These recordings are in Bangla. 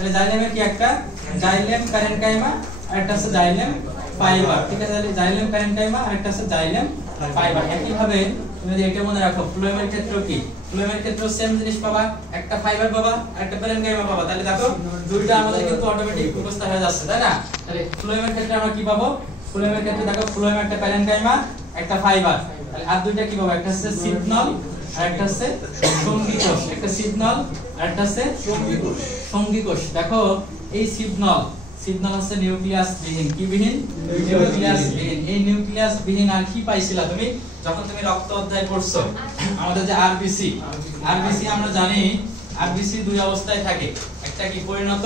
তাহলে জাইলেমের কি একটা জাইলেম প্যারেনকাইমা আর একটা আছে জাইলেম ফাইবার, ঠিক আছে। তাহলে জাইলেম প্যারেনকাইমা আর একটা আছে জাইলেম ফাইবার। একই ভাবে তুমি যদি এটা মনে রাখো ফ্লোয়েমের ক্ষেত্রে কি, ফ্লোয়েমের ক্ষেত্রে সেম জিনিস পাবা, একটা ফাইবার পাবা আর একটা প্যারেনকাইমা পাবা। তাহলে দেখো দুইটা আমাদের কিন্তু অটোমেটিক মুখস্থ হয়ে যাচ্ছে, তাই না? তাহলে ফ্লোয়েমের ক্ষেত্রে আমরা কি পাবো, ফ্লোয়েমের ক্ষেত্রে দেখো ফ্লোয়েম একটা প্যারেনকাইমা একটা ফাইবার। তাহলে আর দুইটা কি পাবো, একটা হচ্ছে সিগন্যাল আর একটা হচ্ছে সঙ্গী কোষ, একটা সিগন্যাল আর একটা হচ্ছে সঙ্গী কোষ। দেখো এই সিগন্যাল হচ্ছে নিউক্লিয়াস বিহীন, কি বিহীন? নিউক্লিয়াস বিহীন। এই নিউক্লিয়াস বিহীন আর কি পাইছিলা তুমি যখন তুমি রক্ত অধ্যায় পড়ছো? আমাদের যে আরবিসি আমরা জানি আরবিসি দুই অবস্থায় থাকে, একটা কি পরিণত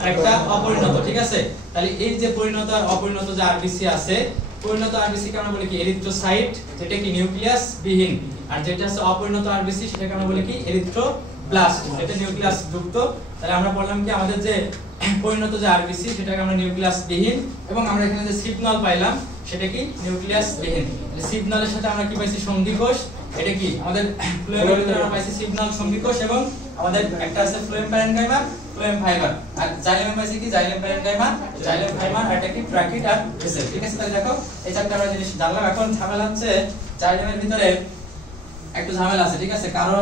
আর একটা অপরিণত, ঠিক আছে। তাহলে এই যে পরিণত আর অপরিণত যে আরবিসি আছে, পরিণত আরবিসি কে আমরা বলি কি এরিথ্রোসাইট, যেটা কি নিউক্লিয়াস বিহীন, আর যেটা হচ্ছে অপরিণত আরবিসি সেটাকে আমরা বলি কি এরিথ্রোব্লাস্ট, এটা নিউক্লিয়াস যুক্ত। তাহলে আমরা বললাম কি আমাদের যে পরিণত যে আরবিসি সেটাকে আমরা নিউক্লিয়াস বিহীন, এবং আমরা এখানে যে সিগন্যাল পাইলাম সেটা কি নিউক্লিয়াস বিহীন। সিগন্যালের সাথে আমরা কি পাইছি সঙ্গী কোষ, এটা কি আমাদের ফ্লোয়েমের ভিতরে আমরা পাইছি সিগন্যাল সঙ্গী কোষ, এবং আমাদের একটা আছে ফ্লোয়েম প্যারেনকাইমা ফ্লোয়েম ফাইবার, আর জাইলেম পাইছি কি জাইলেম প্যারেনকাইমা জাইলেম ফাইবার, আর এটা কি ট্রাকিড আর ভেসেল, ঠিক আছে। তাহলে দেখো এই চারটা আমরা জিনিস জানলাম। এখন ঝামেলা হচ্ছে জাইলেমের ভিতরে একটু ঝামেলা আছে, ঠিক আছে। কারো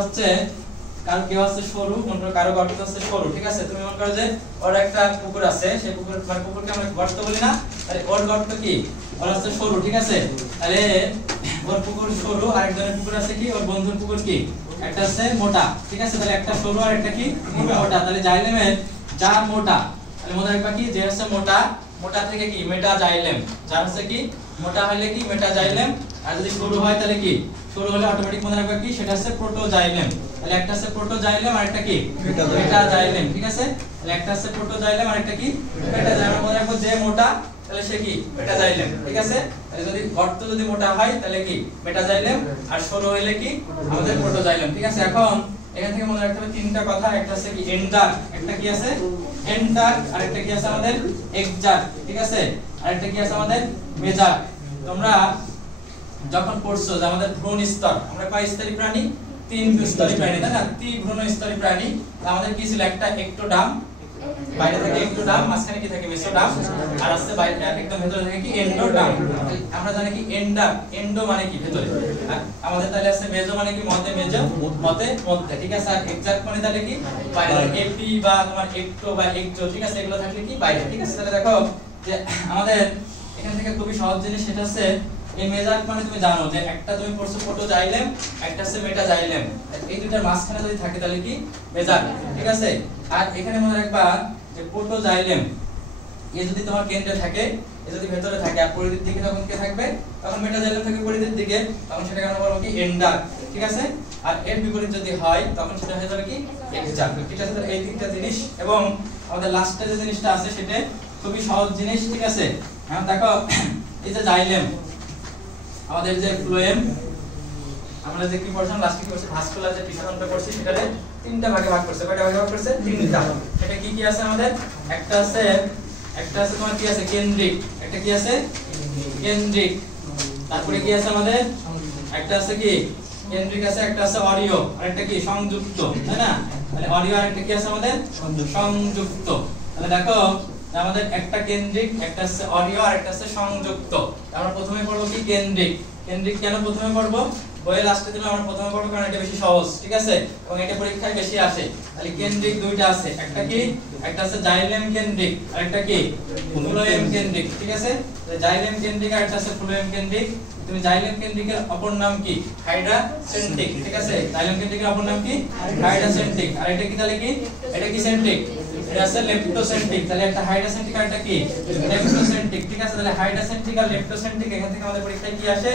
কেউ আছে সরু, কারো গর্ত আছে সরু, ঠিক আছে। তুমি মনে করো যে ওর একটা পুকুর আছে, সেই পুকুর মানে পুকুরকে আমরা গর্ত বলি না, তাহলে ওর গর্ত কি ওর আছে সরু, ঠিক আছে। তাহলে ওর পুকুর সরু, আর একজনের পুকুর আছে কি ওর বন্ধুর পুকুর কি একটা আছে মোটা, ঠিক আছে। তাহলে একটা সরু আর একটা কি মোটা। তাহলে জাইলেমের যা মোটা, তাহলে মনে রাখবা কি যে আছে মোটা থেকে কি মেটা জাইলেম, যার আছে কি মোটা হলে কি মেটা জাইলেম, আর যদি সরু হয় তাহলে কি সরু হলে অটোমেটিক মনে রাখবা কি সেটা আছে প্রোটোজাইলেম। তাহলে একটা আছে প্রোটোজাইলেম আর একটা কি মেটাজাইলেম, ঠিক আছে। তাহলে একটা আছে প্রোটোজাইলেম আর একটা কি মেটাজাইলেম। মনে রাখবো যে মোটা তাহলে সে কি মেটাজাইলেম, ঠিক আছে। তাহলে যদি গর্ত যদি মোটা হয় তাহলে কি মেটাজাইলেম, আর সরু হইলে কি আমাদের প্রোটোজাইলেম, ঠিক আছে। এখন এখান থেকে মনে রাখতে হবে তিনটা কথা, একটা আছে কি এন্ডার, একটা কি আছে এন্ডার, আর একটা কি আছে আমাদের এক্সার, ঠিক আছে, আর একটা কি আছে আমাদের মেজার। তোমরা যখন পড়ছো যে আমাদের ভ্রূণ স্তর, আমরা কয় স্তরী প্রাণী? 3 স্তরী প্রাণী, তাই না? 3 ভ্রূণ স্তরী প্রাণী। আমাদের কি ছিল একটা একটোডার্ম, বাইরে থেকে একটোডার্ম, মাঝখানে কি থাকে মেসোডার্ম, আর আছে বাইরে একদম ভিতরে থাকে কি এন্ডোডার্ম। আমরা জানি কি এন্ডো মানে কি ভিতরে, আমাদের তাহলে আছে মেজো মানে কি মধ্যে, মেজো মধ্যে, ঠিক আছে। আর এক্সাক্ট মানে তাহলে কি বাইরে, এপি বা তোমার একটো বা একজো, ঠিক আছে, এগুলো থাকলে কি বাইরে, ঠিক আছে। তাহলে দেখো যে আমাদের এখান থেকে খুবই সহজ জিনিস, সেটা আছে এই মেজার মানে তুমি জানো যে একটা তুমি পড়ছো প্রোটোজাইলেম, একটা আছে মেটাজাইলেম, এই দুইটার মাঝখানে যদি থাকে তাহলে কি মেজার, ঠিক আছে। আর এখানে মনে রাখবা যে প্রোটোজাইলেম এ যদি তোমার কেন্দ্রে থাকে, এ যদি ভেতরে থাকে, আর পরিধির দিকে তখন কে থাকবে, তখন মেটাজাইলেম থাকে পরিধির দিকে, তখন সেটাকে আমরা বলবো কি এন্ডার, ঠিক আছে। আর এর বিপরীত যদি হয় তখন সেটা হয়ে যাবে কি এক্সার, ঠিক আছে। এই তিনটা জিনিস, এবং আমাদের লাস্টে যে জিনিসটা আছে সেটা খুবই সহজ জিনিস, ঠিক আছে। এখন দেখো এই যে জাইলেম, আমাদের যে ফ্লোয়েম, আমরা যে কি পড়ছিলাম লাস্টে কি করছি, ভাস্কুলার যে টিস্যুটা করছি সেটারে তিনটা ভাগে ভাগ করছে, কয়টা ভাগে ভাগ করছে? তিনটা। সেটা কি কি আছে আমাদের? একটা আছে তোমার কি আছে কেন্দ্রিক, একটা কি আছে কেন্দ্রিক, তারপরে কি আছে আমাদের একটা আছে কি কেন্দ্রিক আছে, একটা আছে অরিও, আর একটা কি সংযুক্ত, তাই না? তাহলে অরিও আর একটা কি আছে আমাদের সংযুক্ত। তাহলে দেখো আমাদের একটা কেন্দ্রিক, একটা আছে অরিও, আর একটা আছে সংযুক্ত। আমরা প্রথমে পড়বো কি কেন্দ্রিক। কেন প্রথমে পড়বো? বইয়ে লাস্টে দিলে আমরা প্রথমে পড়বো কারণ এটা বেশি সহজ, ঠিক আছে, এবং এটা পরীক্ষায় বেশি আসে। তাহলে কেন্দ্রিক দুইটা আছে, একটা কি একটা আছে জাইলেম কেন্দ্রিক, আর একটা কি ফ্লোয়েম কেন্দ্রিক, ঠিক আছে। জাইলেম কেন্দ্রিক আর একটা আছে ফ্লোয়েম কেন্দ্রিক। তুমি জাইলেম কেন্দ্রিকের অপর নাম কি? হাইড্রাসেন্ট্রিক, ঠিক আছে। জাইলেম কেন্দ্রিকের অপর নাম কি? হাইড্রাসেন্ট্রিক। আর এটা কি তাহলে কি? এটা কি সেন্ট্রিক? এটা আছে লেপ্টোসেন্ট্রিক। তাহলে একটা হাইড্রাসেন্ট্রিক আর একটা কি লেপ্টোসেন্ট্রিক, ঠিক আছে। তাহলে হাইড্রাসেন্ট্রিক আর লেপ্টোসেন্ট্রিক এখান থেকে আমাদের পরীক্ষায় কি আসে?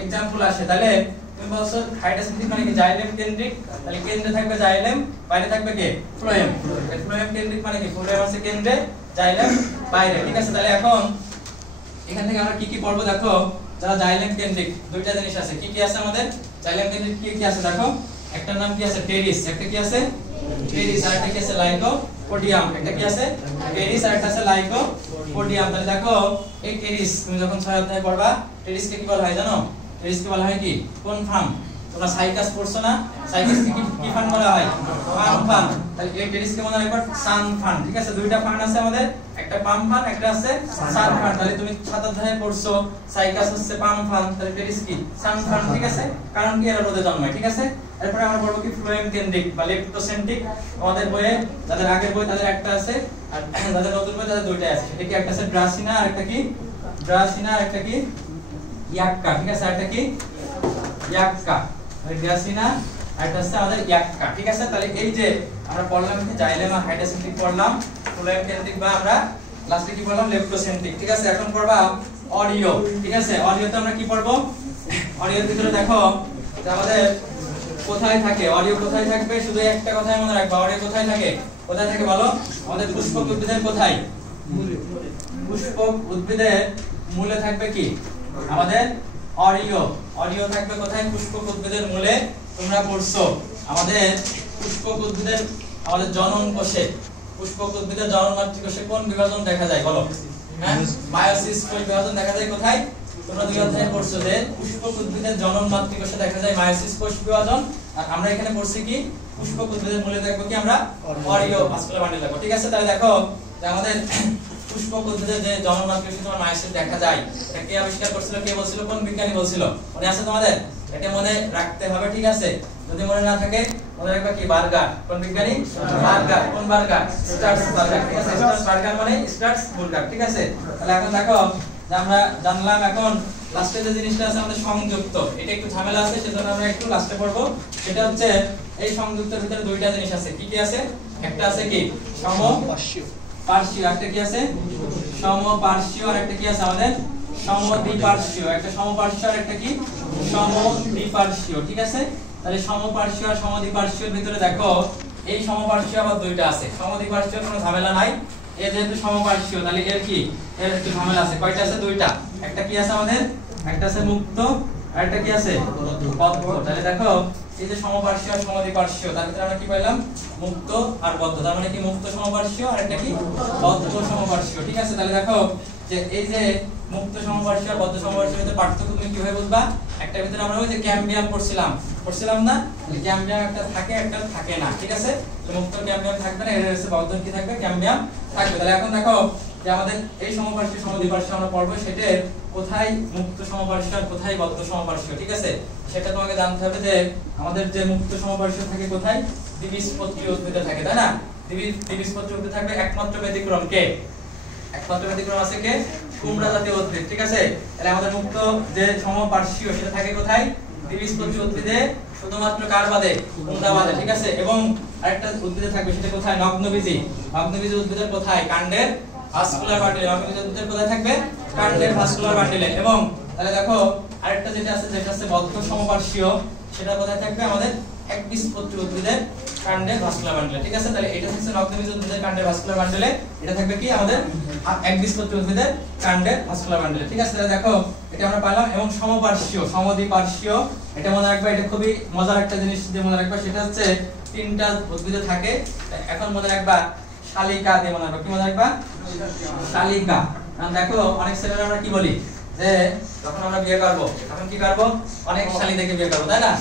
एग्जांपल আসে। তাহলে তুমি বলছো হাইড্রোসেন্ট্রিক মানে কি জাইলেম কেন্দ্রিক, তাহলে কেন্দ্রে থাকবে জাইলেম, বাইরে থাকবে কি ফ্লোয়েম। ফ্লোয়েম কেন্দ্রিক মানে কি ফ্লোয়েম আছে কেন্দ্রে, জাইলেম বাইরে, ঠিক আছে। তাহলে এখন এখান থেকে আমরা কি কি পড়বো দেখো। যারা জাইলেম কেন্দ্রিক দুইটা জিনিস আছে, কি কি আছে আমাদের জাইলেম কেন্দ্রিক কি কি আছে দেখো। একটা নাম কি আছে টেরিস, একটা কি আছে টেরিস, আর একটা কি আছে লাইকোপোডিয়াম। একটা কি আছে টেরিস আর একটা আছে লাইকোপোডিয়াম। তাহলে দেখো এই টেরিস তুমি যখন 6 অধ্যায় পড়বা, টেরিসকে কি বলা হয় জানো? টেরিসকে বলা হয় কি কনফার্ম, তোমরা সাইকাস পড়ছো না? সাইকাসকে কি ফান্ড বলা হয়? Pump fund. তাহলে এই টেরিসকে মনে রাখবা সান ফান্ড। ঠিক আছে, দুইটা ফান্ড আছে আমাদের, একটা পাম্প ফান্ড, একটা আছে সান ফান্ড। তাহলে তুমি 7 অধ্যায়ে পড়ছো সাইকাস হচ্ছে পাম্প ফান্ড, তাহলে টেরিস কি সান ফান্ড। ঠিক আছে, কারণ কি এরা রোদে জন্মায়। ঠিক আছে, এরপর আমরা পড়বো কি ফ্লোয়েম কেন্দ্রিক বা লেপ্টোসেন্ট্রিক। আমাদের বইয়ে যাদের আগের বই তাদের একটা আছে, আর যাদের নতুন বই তাদের দুইটা আছে। সেটা কি একটা আছে ড্রাসিনা, আর একটা কি ড্রাসিনা, আর একটা কি ইয়াক্কা। ঠিক আছে, একটা কি ইয়াক্কা, ড্রাসিনা, আর একটা আছে আমাদের ইয়াক্কা। ঠিক আছে, তাহলে এই যে আমরা পড়লাম কি জাইলেম আর হাইড্রোসেন্ট্রিক পড়লাম, ফ্লোয়েম কেন্দ্রিক বা আমরা লাস্টে কি পড়লাম লেপ্টোসেন্ট্রিক। ঠিক আছে, এখন পড়বা অডিও। ঠিক আছে, অডিওতে আমরা কি পড়বো? অডিওর ভিতরে দেখো যে আমাদের কোথায় থাকে অডিও, কোথায় থাকবে? শুধু একটা কথাই মনে রাখবা, অডিও কোথায় থাকে? কোথায় থাকে বলো? আমাদের পুষ্পক উদ্ভিদের কোথায়? পুষ্পক উদ্ভিদের মূলে থাকবে কি আমাদের অডিও। অডিও থাকবে কোথায়? পুষ্পক উদ্ভিদের মূলে। তোমরা পড়ছো আমাদের পুষ্পক উদ্ভিদের আমাদের জনন কোষে, পুষ্পক উদ্ভিদের জনন মাতৃকোষে কোন বিভাজন দেখা যায় বলো? হ্যাঁ, মায়োসিস কোষ বিভাজন দেখা যায় কোথায়? তোমরা 2 অধ্যায়ে পড়ছো যে পুষ্পক উদ্ভিদের জনন মাতৃকোষে দেখা যায় মায়োসিস কোষ বিভাজন। আর আমরা এখানে পড়ছি কি পুষ্পক উদ্ভিদের মূলে দেখবো কি আমরা অডিও ভাস্কুলার বান্ডেল দেখবো। ঠিক আছে, তাহলে দেখো যে আমাদের পুষ্পক উদ্ভিদের যে জনন মাতৃকোষে তোমার মায়োসিস দেখা যায়, এটা কে আবিষ্কার করেছিল? কে বলছিল? কোন বিজ্ঞানী বলছিল? মনে আছে তোমাদের? এটা মনে রাখতে হবে। ঠিক আছে, যদি মনে না থাকে মনে রাখবা কি বার্গার। কোন বিজ্ঞানী? বার্গার। কোন বার্গার? Stars burger. ঠিক আছে, স্টার্স বার্গার মানে স্টার্স বুলগার। ঠিক আছে, তাহলে এখন দেখো যে আমরা জানলাম এখন লাস্টে যে জিনিসটা আছে আমাদের সংযুক্ত। এটা একটু ঝামেলা আছে, সেজন্য আমরা একটু লাস্টে পড়বো। সেটা হচ্ছে এই সংযুক্তের ভিতরে দুইটা জিনিস আছে। কি কি আছে? একটা আছে কি সমপার্শ্বীয়, একটা কি আছে সমপার্শ্বীয়, আর একটা কি আছে আমাদের সমদ্বিপার্শ্বীয়। একটা সমপার্শ্বীয় আর একটা কি সমদ্বিপার্শ্বীয়। ঠিক আছে, তাহলে সমপার্শ্বীয় আর সমদ্বিপার্শ্বীর ভিতরে দেখো এই সমপার্শ্বীয় আবার দুইটা আছে। সমদ্বিপার্শ্বীর কোনো ঝামেলা নাই, এ যেহেতু সমপার্শ্বীয় তাহলে এর কি এর একটু ঝামেলা আছে। কয়টা আছে? দুইটা। একটা কি আছে আমাদের? একটা আছে মুক্ত, আর একটা কি আছে বদ্ধ। তাহলে দেখো এই যে সমপার্শ্বীয় আর সমদ্বিপার্শ্বীয়, তার ভিতরে আমরা কি পাইলাম? মুক্ত আর বদ্ধ। তার মানে কি মুক্ত সমপার্শ্বীয় আর একটা কি বদ্ধ সমপার্শ্বীয়। ঠিক আছে, তাহলে দেখো যে এই যে মুক্ত সমপার্শ্বীয় আর বদ্ধ সমপার্শ্বীর ভিতরে পার্থক্য তুমি কিভাবে বুঝবা? একটা ভিতরে আমরা ওই যে ক্যাম্বিয়াম পড়ছিলাম না? ক্যাম্বিয়াম একটা থাকে, একটা থাকে না। ঠিক আছে, মুক্ত ক্যাম্বিয়াম থাকবে না, এর হচ্ছে বদ্ধ কি থাকবে? ক্যাম্বিয়াম থাকবে। তাহলে এখন দেখো যে আমাদের এই সমপার্শ্বীয় সমদ্বিপার্শ্বীয় আমরা পড়বো, সেটার কোথায় মুক্ত সমপার্শ্বীয় আর কোথায় বদ্ধ সমপার্শ্বীয়। ঠিক আছে, সেটা তোমাকে জানতে হবে যে আমাদের যে মুক্ত সমপার্শ্বীয় থাকে কোথায়? দ্বিবীজপত্রী উদ্ভিদে থাকে, তাই না? দ্বিবীজপত্রী উদ্ভিদে থাকবে। একমাত্র ব্যতিক্রম কে? একমাত্র ব্যতিক্রম আছে কে? কুমড়া জাতীয় উদ্ভিদ। ঠিক আছে, তাহলে আমাদের মুক্ত যে সমপার্শ্বীয় সেটা থাকে কোথায়? দ্বিবীজপত্রী উদ্ভিদে, শুধুমাত্র কার বাদে? কুমড়া বাদে। ঠিক আছে, এবং আরেকটা উদ্ভিদে থাকবে সেটা কোথায়? নগ্নবীজী। নগ্নবীজী উদ্ভিদের কোথায়? কাণ্ডের ভাস্কুলার বান্ডেলে। নগ্নবীজী উদ্ভিদের কোথায় থাকবে? কাণ্ডের ভাস্কুলার বান্ডেলে। এবং তাহলে দেখো আরেকটা যেটা আছে বদ্ধ সমপার্শ্বীয়, সেটা কোথায় থাকবে? আমাদের একবীজপত্রী উদ্ভিদের কাণ্ডের ভাস্কুলার বান্ডেলে। ঠিক আছে, তাহলে এটা হচ্ছে নগ্নবীজী উদ্ভিদের কাণ্ডের ভাস্কুলার বান্ডেলে, এটা থাকবে কি আমাদের একবীজপত্রী উদ্ভিদের কাণ্ডের ভাস্কুলার বান্ডেলে। ঠিক আছে, তাহলে দেখো এটা আমরা পেলাম। এবং সমপার্শ্বীয় সমদ্বিপার্শ্বীয়, এটা মনে রাখবা, এটা খুবই মজার একটা জিনিস যে মনে রাখবা, সেটা হচ্ছে 3টা উদ্ভিদে থাকে। এখন মনে রাখবা শালিকা দিয়ে মনে রাখবা। কি মনে রাখবা? শালিকা। কারণ দেখো অনেক ছেলেরা আমরা কি বলি যে যখন আমরা বিয়ে করব তখন কি করব? অনেক শালি দেখে বিয়ে করব, তাই না?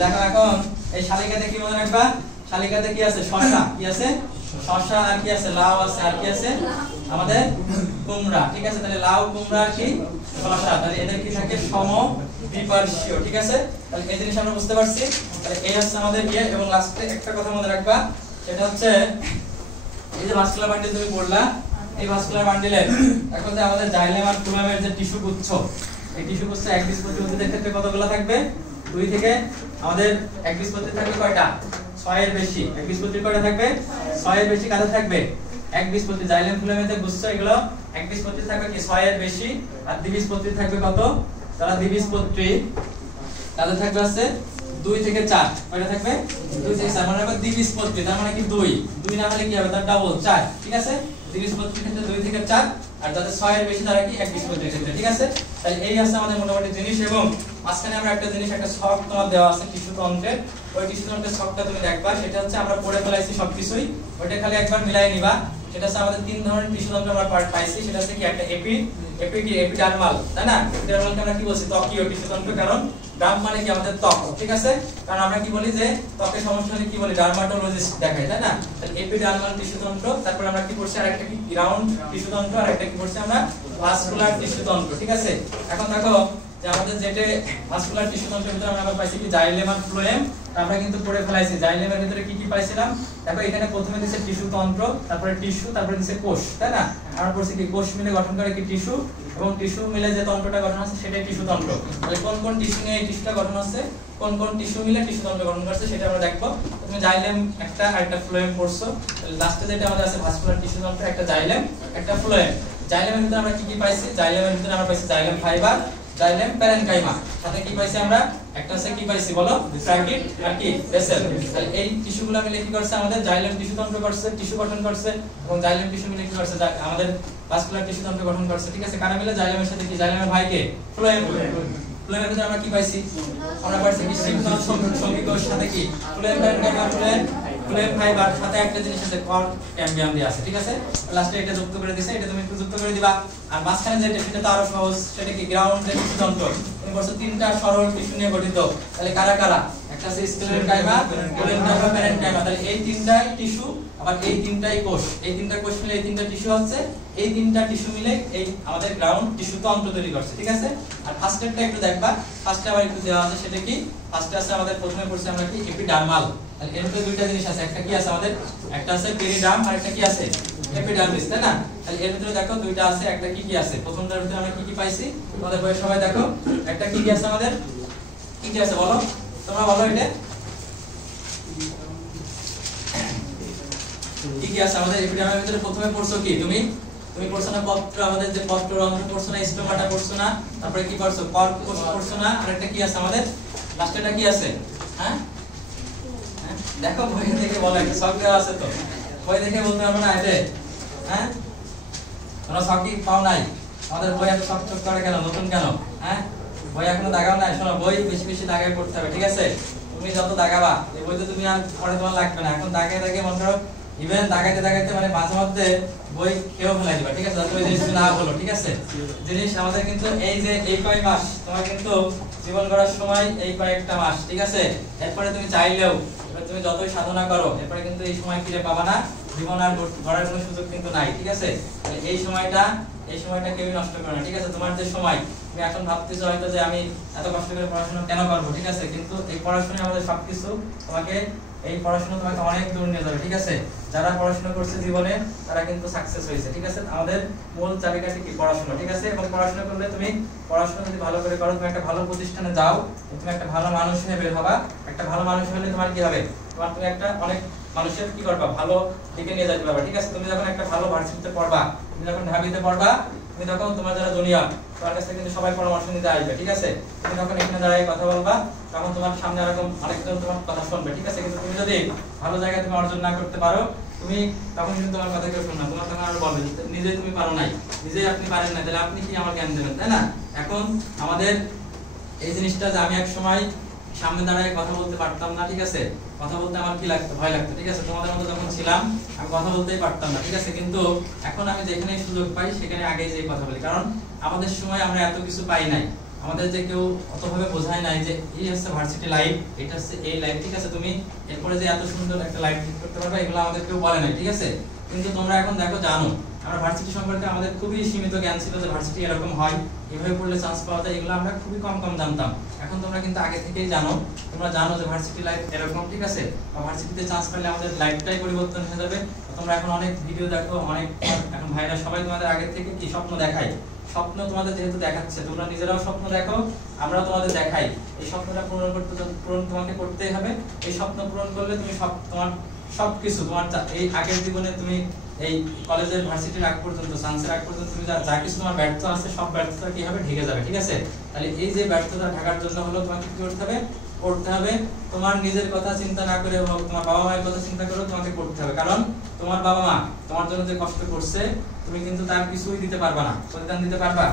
দেখো এখন এই শালিকাতে কি মনে রাখবা? শালিকাতে কি আছে? শশা। কি আছে? শশা। আর কি আছে? লাউ আছে। আর কি আছে? আমাদের কুমড়া। ঠিক আছে, তাহলে লাউ, কুমড়া আর কি শশা। তাহলে এদের কি থাকে? সমদ্বিপার্শ্বীয়। ঠিক আছে, তাহলে এই জিনিস আমরা বুঝতে পারছি। তাহলে এই হচ্ছে আমাদের ইয়ে। এবং লাস্টে একটা কথা মনে রাখবা, সেটা হচ্ছে এই যে ভাস্কুলার বান্ডেল তুমি পড়লা, এই ভাস্কুলার বান্ডেলে এখন যে আমাদের জাইলেম আর ফ্লোয়েমের যে টিস্যু গুচ্ছ, এই টিস্যু গুচ্ছ একবীজপত্রী উদ্ভিদের ক্ষেত্রে কতগুলো থাকবে? 2 থেকে আমাদের একবীজপত্রী থাকবে কয়টা? 6 এর বেশি। একবীজপত্রী কয়টা থাকবে? 6 এর বেশি। কাদের থাকবে? একবীজপত্রী। জাইলেম ফ্লোয়েমের যে গুচ্ছ এগুলো একবীজপত্রী থাকবে কি 6 এর বেশি। আর দ্বিবীজপত্রী থাকবে কত? তারা দ্বিবীজপত্রী তাদের থাকবে আছে 2 থেকে 4। কয়টা থাকবে? 2 থেকে 4। মানে আবার দ্বিবীজপত্রী, তার মানে কি 2 না হলে কি হবে? তার ডাবল 4। ঠিক আছে, দ্বিবীজপত্রীর ক্ষেত্রে 2 থেকে 4, আর যাদের 6 এর বেশি তারা কি একবীজপত্রীর ক্ষেত্রে। ঠিক আছে, তাহলে এই আছে আমাদের মোটামুটি জিনিস। এবং মাঝখানে আমরা একটা জিনিস, একটা ছক তোমার দেওয়া আছে টিস্যু তন্ত্রের। ওই টিস্যু তন্ত্রের ছকটা তুমি দেখবা, সেটা হচ্ছে আমরা পড়ে ফেলাইছি সবকিছুই, ওইটা খালি একবার মিলাই নিবা। সেটা হচ্ছে আমাদের 3 ধরনের টিস্যু তন্ত্র আমরা পাইছি। সেটা হচ্ছে কি? একটা এপি কি এপিডার্মাল, তাই না? এপিডার্মালকে আমরা কি বলছি? ত্বকীয় টিস্যুতন্ত্র, কারণ ডার্ম মানে কি আমাদের ত্বক, ঠিক আছে? কারণ আমরা কি বলি যে ত্বকের সমস্যা হলে কি বলি? ডার্মাটোলজিস্ট দেখাই, তাই না? তাহলে এপিডার্মাল টিস্যুতন্ত্র, তারপর আমরা কি করছি আরেকটা কি গ্রাউন্ড টিস্যুতন্ত্র, আর একটা কি করছি আমরা ভাস্কুলার টিস্যুতন্ত্র, ঠিক আছে? এখন দেখো যে আমাদের যেটা ভাস্কুলার টিস্যুতন্ত্রের ভিতরে আমরা আবার পাইছি কি জাইলেম আর ফ্লোয়েম। আমরা কিন্তু পড়ে ফেলাইছি জাইলেমের ভিতরে কি কি পাইছিলাম। দেখো এখানে প্রথমে দিছে টিস্যুতন্ত্র, তারপরে টিস্যু, তারপরে দিছে কোষ, তাই না? আমরা পড়ছি কি কোষ মিলে গঠন করে কি টিস্যু, এবং টিস্যু মিলে যে তন্ত্রটা গঠন আছে সেটাই টিস্যুতন্ত্র। তাহলে কোন কোন টিস্যু নিয়ে এই টিস্যুটা গঠন হচ্ছে, কোন কোন টিস্যু মিলে টিস্যুতন্ত্র গঠন করছে সেটা আমরা দেখবো। তুমি জাইলেম একটা আর একটা ফ্লোয়েম পড়ছো, তাহলে লাস্টে যেটা আমাদের আছে ভাস্কুলার টিস্যুতন্ত্র, একটা জাইলেম একটা ফ্লোয়েম। জাইলেমের ভিতরে আমরা কি কি পাইছি? জাইলেমের ভিতরে আমরা পাইছি জাইলেম ফাইবার, জাইলেম প্যারেনকাইমা, সাথে কি পাইছি আমরা? একটা আছে কি পাইছি বলো? ট্র্যাকিট আর কি ভেসেল। তাহলে এই টিস্যুগুলো মিলে কি করছে? আমাদের জাইলেম টিস্যুতন্ত্র করছে, টিস্যু গঠন করছে, এবং জাইলেম টিস্যু মিলে কি করছে? আমাদের ভাস্কুলার টিস্যুতন্ত্র গঠন করছে, ঠিক আছে? কারা মিলে? জাইলেমের সাথে কি? জাইলেমের ভাইকে ফ্লোয়েম। ফ্লোয়েমের ভিতরে আমরা কি পাইছি? আমরা পাইছি কি সিগনাল সঙ্গী কোষ, সাথে কি ফ্লোয়েম প্যারেনকাইমা, ফ্লোয়েম ফাইবার, সাথে একটা জিনিস আছে কর্ড ক্যাম্বিয়াম দিয়ে আছে, ঠিক আছে? লাস্টে এটা যুক্ত করে দিয়েছে, এটা তুমি একটু যুক্ত করে দিবা। আর মাঝখানে যেটা সেটা তো আরো সহজ, সেটা কি গ্রাউন্ড টিস্যুতন্ত্র। তুমি বলছো তিনটা সরল টিস্যু নিয়ে গঠিত, তাহলে কারা কারা? একটা আছে স্ক্লেরোকাইমা, কোলেনকাইমা, প্যারেনকাইমা। তাহলে এই তিনটাই টিস্যু, আবার এই তিনটাই কোষ, এই তিনটা কোষ মিলে এই তিনটা টিস্যু হচ্ছে, এই তিনটা টিস্যু মিলে এই আমাদের গ্রাউন্ড টিস্যুতন্ত্র তৈরি করছে, ঠিক আছে? আর ফার্স্টেরটা একটু দেখবা, ফার্স্টে আবার একটু দেওয়া আছে, সেটা কি? ফার্স্টে আছে আমাদের প্রথমে পড়ছে আমরা কি এপিডার্মাল। তাহলে এর ভিতরে দুইটা জিনিস আছে, একটা কি আছে আমাদের? একটা আছে পেরিডার্ম, আর একটা কি আছে? এপিডার্মিস, তাই না? তাহলে এর ভিতরে দেখো দুইটা আছে, একটা কি কি আছে? প্রথমটার ভিতরে আমরা কি কি পাইছি? তোমাদের বইয়ে সবাই দেখো, একটা কি কি আছে আমাদের? কি কি আছে বলো, তোমরা বলো এটা কি কি আছে আমাদের? এপিডার্মের ভিতরে প্রথমে পড়ছো কি তুমি? তুমি পড়ছো না পত্র, আমাদের যে পত্ররন্ধ্র পড়ছো না, স্টোমাটা পড়ছো না, তারপরে কি পড়ছো? কর্ক কোষ পড়ছো না, আর একটা কি আছে আমাদের? লাস্টেটা কি আছে? হ্যাঁ দেখো বই দেখে বলো, একটা শখ দেওয়া আছে তো, বই দেখে বলতে পারবো না এটা? হ্যাঁ তোমরা শখ কি পাও নাই? আমাদের বই এত শখ চোখ করে কেন? নতুন কেন? হ্যাঁ বই এখনো দাগাও নাই? শোনো, বই বেশি বেশি দাগায় পড়তে হবে, ঠিক আছে? তুমি যত দাগাবা এই বই তো তুমি আর পরে তোমার লাগবে না, এখন দাগে দাগে মনে করো ইভেন দাগাইতে দাগাইতে মানে মাঝে মধ্যে বই কেউ ফেলাই দিবা, ঠিক আছে? যাতে ওই জিনিস না হলো, ঠিক আছে? জিনিস আমাদের কিন্তু এই যে এই কয় মাস তোমার কিন্তু জীবন গড়ার সময় এই কয়েকটা মাস, ঠিক আছে? এরপরে তুমি চাইলেও তুমি যতই সাধনা করো এরপরে কিন্তু এই সময় ফিরে পাবা না, জীবন আর গড়ার কোনো সুযোগ কিন্তু নাই, ঠিক আছে? এই সময়টা কেউই নষ্ট করে না, ঠিক আছে? তোমার যে সময়, তুমি এখন ভাবতেছো হয়তো যে আমি এত কষ্ট করে পড়াশোনা কেন করবো, ঠিক আছে? কিন্তু এই পড়াশোনা আমাদের সবকিছু, তোমাকে এই পড়াশোনা তোমাকে অনেক দূর নিয়ে যাবে, ঠিক আছে? যারা পড়াশোনা করছে জীবনে তারা কিন্তু সাকসেস হয়েছে, ঠিক আছে? আমাদের মূল চাবিকাঠি কি? পড়াশোনা, ঠিক আছে? এবং পড়াশোনা করলে তুমি পড়াশোনা যদি ভালো করে করো, তুমি একটা ভালো প্রতিষ্ঠানে যাও, তুমি একটা ভালো মানুষ হয়ে বের হবা। একটা ভালো মানুষ হলে তোমার কি হবে? তুমি একটা অনেক মানুষের কি করবা? ভালো দিকে নিয়ে যেতে পারবা, ঠিক আছে? তুমি যখন একটা ভালো ভার্সিটিতে পড়বা, তুমি যখন ঢাবিতে পড়বা, তুমি তখন তোমার যারা জুনিয়র তোমার কাছ থেকে কিন্তু সবাই পরামর্শ নিতে আসবে, ঠিক আছে? তুমি যখন এখানে দাঁড়ায় কথা বলবা, তখন তোমার সামনে এরকম অনেকজন তোমার কথা শুনবে, ঠিক আছে? কিন্তু তুমি যদি ভালো জায়গায় তুমি অর্জন না করতে পারো, তুমি তখন কিন্তু তোমার কথা কেউ শুনবে না, তোমার তখন আরো বলবে নিজেই তুমি পারো নাই, নিজেই আপনি পারেন না, তাহলে আপনি কি আমার জ্ঞান দেবেন, তাই না? এখন আমাদের এই জিনিসটা যে আমি এক সময় সামনে দাঁড়ায় কথা বলতে পারতাম না, ঠিক আছে? কথা বলতে আমার কি লাগতো? ভয় লাগতো, ঠিক আছে? তোমাদের মতো যখন ছিলাম আমি কথা বলতেই পারতাম না, ঠিক আছে? কিন্তু এখন আমি যেখানে সুযোগ পাই সেখানে আগে যেই কথা বলি, কারণ আমাদের সময় আমরা এত কিছু পাই নাই, আমাদের যে কেউ অতভাবে বোঝায় নাই যে এই হচ্ছে ভার্সিটি লাইফ, এটা হচ্ছে এই লাইফ, ঠিক আছে? তুমি এরপরে যে এত সুন্দর একটা লাইফ লিড করতে পারবে এগুলো আমাদের কেউ বলে নাই, ঠিক আছে? কিন্তু তোমরা এখন দেখো জানো, আমরা ভার্সিটি সম্পর্কে আমাদের খুবই সীমিত জ্ঞান ছিল, যে ভার্সিটি এরকম হয়, এভাবে পড়লে চান্স পাওয়া যায়, এগুলো আমরা খুবই কম জানতাম। এখন তোমরা কিন্তু আগে থেকেই জানো, তোমরা জানো যে ভার্সিটি লাইফ এরকম, ঠিক আছে? ভার্সিটিতে চান্স পেলে আমাদের লাইফটাই পরিবর্তন হয়ে যাবে। তোমরা এখন অনেক ভিডিও দেখো, অনেক এখন ভাইরা সবাই তোমাদের আগে থেকে কি স্বপ্ন দেখায়, স্বপ্ন তোমাদের যেহেতু দেখাচ্ছে, তোমরা নিজেরাও স্বপ্ন দেখো, আমরাও তোমাদের দেখাই। এই স্বপ্নটা পূরণ তোমাকে করতেই হবে। এই স্বপ্ন পূরণ করলে তুমি তোমার সবকিছু তোমার এই আগের জীবনে তুমি এই কলেজের ভার্সিটির আগ পর্যন্ত সায়েন্সের আগ পর্যন্ত তুমি যা কিছু তোমার ব্যর্থ আছে সব ব্যর্থতা কি হবে? ঢেকে যাবে, ঠিক আছে? তাহলে এই যে ব্যর্থতা ঢাকার জন্য হলো তোমাকে কি করতে হবে? করতে হবে। তোমার নিজের কথা চিন্তা না করে হোক, তোমার বাবা মায়ের কথা চিন্তা করে তোমাকে করতে হবে, কারণ তোমার বাবা মা তোমার জন্য যে কষ্ট করছে তুমি কিন্তু তার কিছুই দিতে পারবা না, প্রতিদান দিতে পারবা?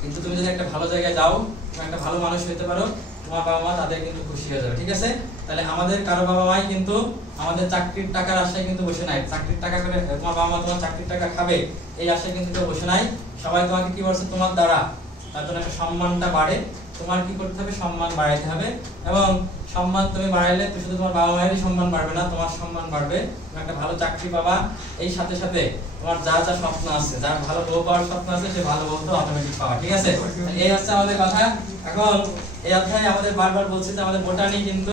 কিন্তু তুমি যদি একটা ভালো জায়গায় যাও, তুমি একটা ভালো মানুষ হতে পারো, তোমার বাবা মা তাদের কিন্তু খুশি হয়ে যাবে, ঠিক আছে? তাহলে আমাদের কারো বাবা মাই কিন্তু আমাদের চাকরির টাকার আশায় কিন্তু বসে নাই, চাকরির টাকা করে তোমার বাবা মা তোমার চাকরির টাকা খাবে এই আশায় কিন্তু কেউ বসে নাই। সবাই তোমাকে কি বলছে তোমার দ্বারা, তার জন্য একটা সম্মানটা বাড়ে, তোমার কি করতে হবে সম্মান বাড়াইতে হবে। এবং সম্মান তুমি বাড়াইলে তো শুধু তোমার বাবা মায়েরই সম্মান বাড়বে না, তোমার সম্মান বাড়বে, তুমি একটা ভালো চাকরি পাবা, এই সাথে সাথে তোমার যা যা স্বপ্ন আছে, যার ভালো বউ পাওয়ার স্বপ্ন আছে সে ভালো বউ তো অটোমেটিক পাওয়া, ঠিক আছে। এই হচ্ছে আমাদের কথা। এখন এই অধ্যায়ে আমাদের বারবার বলছি যে আমাদের বোটানি কিন্তু